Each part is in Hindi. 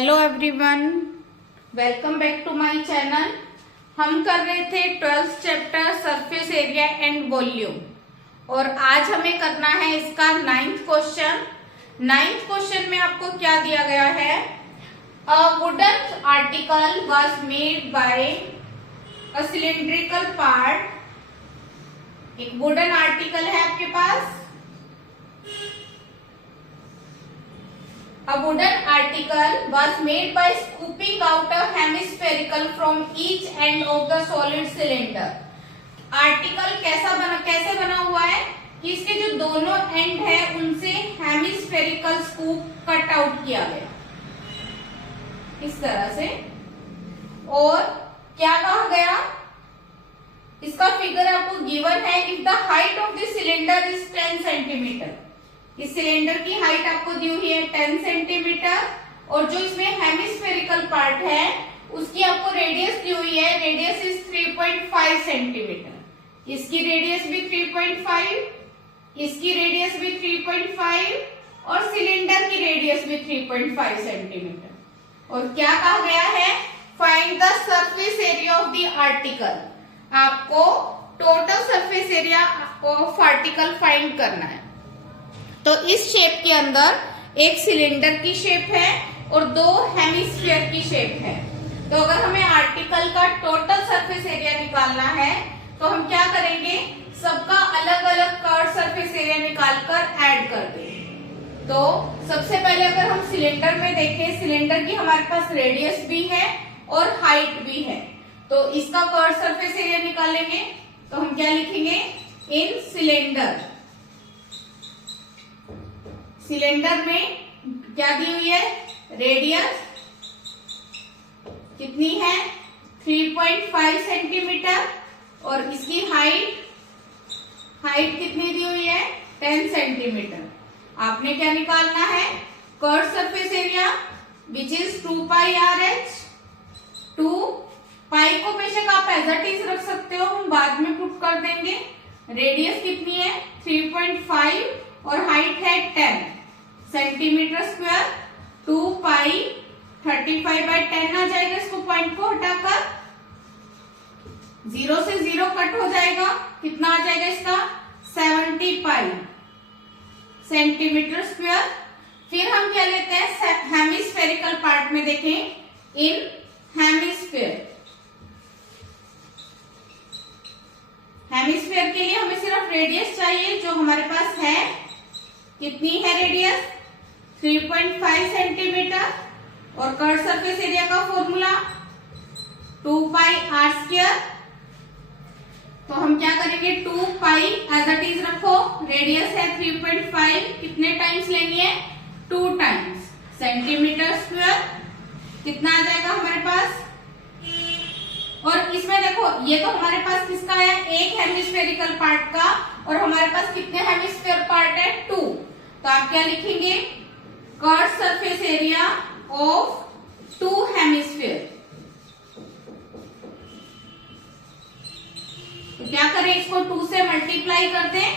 Hello everyone, welcome back to my channel. हम कर रहे थे 12th chapter surface area and volume और आज हमें करना है इसका 9th क्वेश्चन। 9th क्वेश्चन में आपको क्या दिया गया है? A wooden article was made by a cylindrical part. एक वुडन आर्टिकल है आपके पास। A wooden article was made by scooping out a hemispherical from each end of the solid cylinder. Article कैसे बना हुआ है कि इसके जो दोनों एंड है उनसे हेमिस्फेरिकल स्कूप कट आउट किया गया इस तरह से। और क्या कहा गया? इसका फिगर आपको गिवन है। If the height of the cylinder is 10 centimetre, इस सिलेंडर की हाइट आपको दी हुई है 10 सेंटीमीटर और जो इसमें हेमिस्फेरिकल पार्ट है उसकी आपको रेडियस दी हुई है। Radius is 3.5 centimetre. इसकी रेडियस भी 3.5, इसकी रेडियस भी 3.5 और सिलेंडर की रेडियस भी 3.5 सेंटीमीटर। और क्या कहा गया है? Find the surface area of the article. आपको total surface area of article find करना है। तो इस शेप के अंदर एक सिलेंडर की शेप है और दो हेमिस्फीयर की शेप है। तो अगर हमें आर्टिकल का टोटल सरफेस एरिया निकालना है तो हम क्या करेंगे? सबका अलग अलग कर्व सरफेस एरिया निकालकर ऐड कर देंगे। तो सबसे पहले अगर हम सिलेंडर में देखें, सिलेंडर की हमारे पास रेडियस भी है और हाइट भी है। तो इसका कर्व सरफेस एरिया निकालेंगे तो हम क्या लिखेंगे? इन सिलेंडर। सिलेंडर में क्या दी हुई है? रेडियस कितनी है? 3.5 सेंटीमीटर और इसकी हाइट कितनी दी हुई है? 10 सेंटीमीटर। आपने क्या निकालना है? Curve surface area which is 2 pi R H. 2 पाई को बेशक आप एज इट इज रख सकते हो, हम बाद में पुट कर देंगे। रेडियस कितनी है? 3.5 और हाइट है 10 सेंटीमीटर स्क्वायर। 2 पाई 35/10 आ जाएगा। इसको पॉइंट को हटाकर 0 से 0 कट हो जाएगा। कितना आ जाएगा इसका? 70 पाई सेंटीमीटर स्क्वायर। फिर हम क्या लेते हैं? हेमिस्फेरिकल पार्ट में देखें, इन हेमिस्फीयर। हेमिस्फीयर के लिए हमें सिर्फ रेडियस चाहिए जो हमारे पास है। कितनी है रेडियस? 3.5 सेंटीमीटर और कर्व सरफेस एरिया का फॉर्मूला 2 पाई आर स्क्वायर। तो हम क्या करेंगे? 2 पाई एज इट इज रखो। रेडियस है 3.5, कितने टाइम्स लेनी है? 2 टाइम्स सेंटीमीटर स्क्वायर। कितना आ जाएगा हमारे पास? और इसमें देखो, ये तो हमारे पास किसका है? एक हेमिस्फेरिकल पार्ट का। और हमारे पास कितने हेमिस्फीयर पार्ट है? 2। तो आप क्या लिखेंगे? Curve surface area of 2 hemisphere. तो क्या करें? इसको 2 से मल्टीप्लाई कर दें।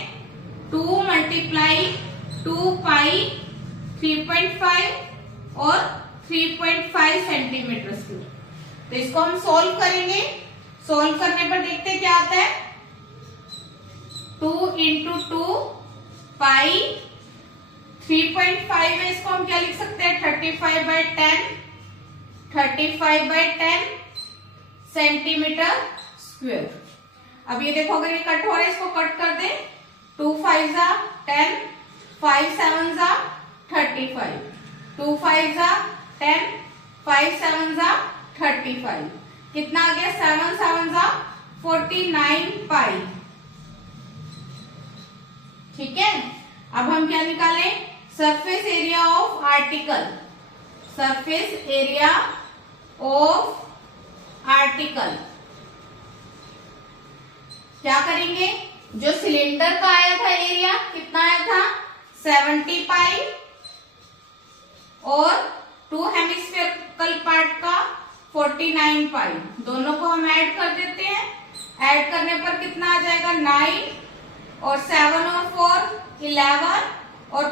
2 मल्टीप्लाई 2 पाई 3.5 और 3.5 सेंटीमीटर स्क्वायर। तो इसको हम सोल्व करेंगे। सोल्व करने पर देखते हैं क्या आता है। 2 इंटू 2 पाई 3.5 है, इसको हम क्या लिख सकते हैं? 35/10 35/10 सेंटीमीटर स्क्वायर। अब ये देखो, अगर ये कट हो रहा है इसको कट कर दें। 2 5 जा 10, 5 7 जा 35, 2 5 जा 10, 5 7 जा 35। कितना आ गया? 7 7 जा 49 पाई। ठीक है। अब हम क्या निकालें? Surface area of article. Surface area of article क्या करेंगे? जो सिलेंडर का आया था एरिया, कितना आया था? 70 पाई और 2 हेमिस्फेरिकल पार्ट का 49 पाई। दोनों को हम ऐड कर देते हैं। ऐड करने पर कितना आ जाएगा? 9 और 7 और 4 11 और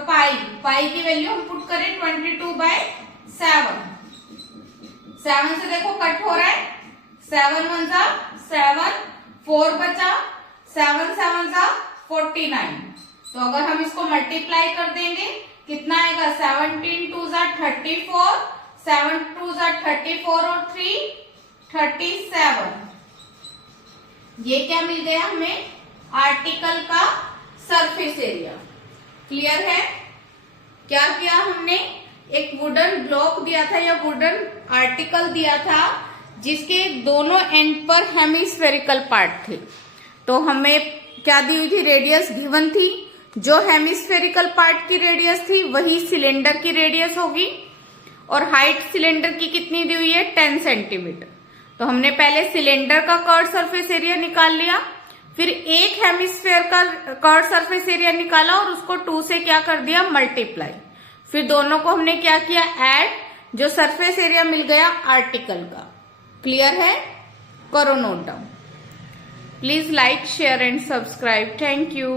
पाई की वैल्यू हम पुट करें 22/7। 7 से देखो कट हो रहा है, 7 1 जा 7, 4 बचा, 7 7 जा 49। तो अगर हम इसको मल्टीप्लाई कर देंगे कितना आएगा, 17 2 जा 34, 7 2 जा 34 और 3 37। ये क्या मिल गया हमें, आर्टिकल का सरफेस एरिया। क्लियर है। क्या किया हमने, एक वुडन ब्लॉक दिया था या वुडन आर्टिकल दिया था जिसके दोनों एंड पर हेमिस्फेरिकल पार्ट थे। तो हमें क्या दी हुई थी, रेडियस गिवन थी। जो हेमिस्फेरिकल पार्ट की रेडियस थी वही सिलेंडर की रेडियस होगी, और हाइट सिलेंडर की कितनी दी हुई है, 10 सेंटीमीटर। तो हमने पहले सिलेंडर का कर्व सरफेस एरिया निकाल लिया, फिर एक हेमिस्फेयर का कर्व सरफेस एरिया निकाला और उसको 2 से क्या कर दिया, मल्टीप्लाई। फिर दोनों को हमने क्या किया, ऐड, जो सरफेस एरिया मिल गया आर्टिकल का। क्लियर है, करो note down. Please like share and subscribe. Thank you.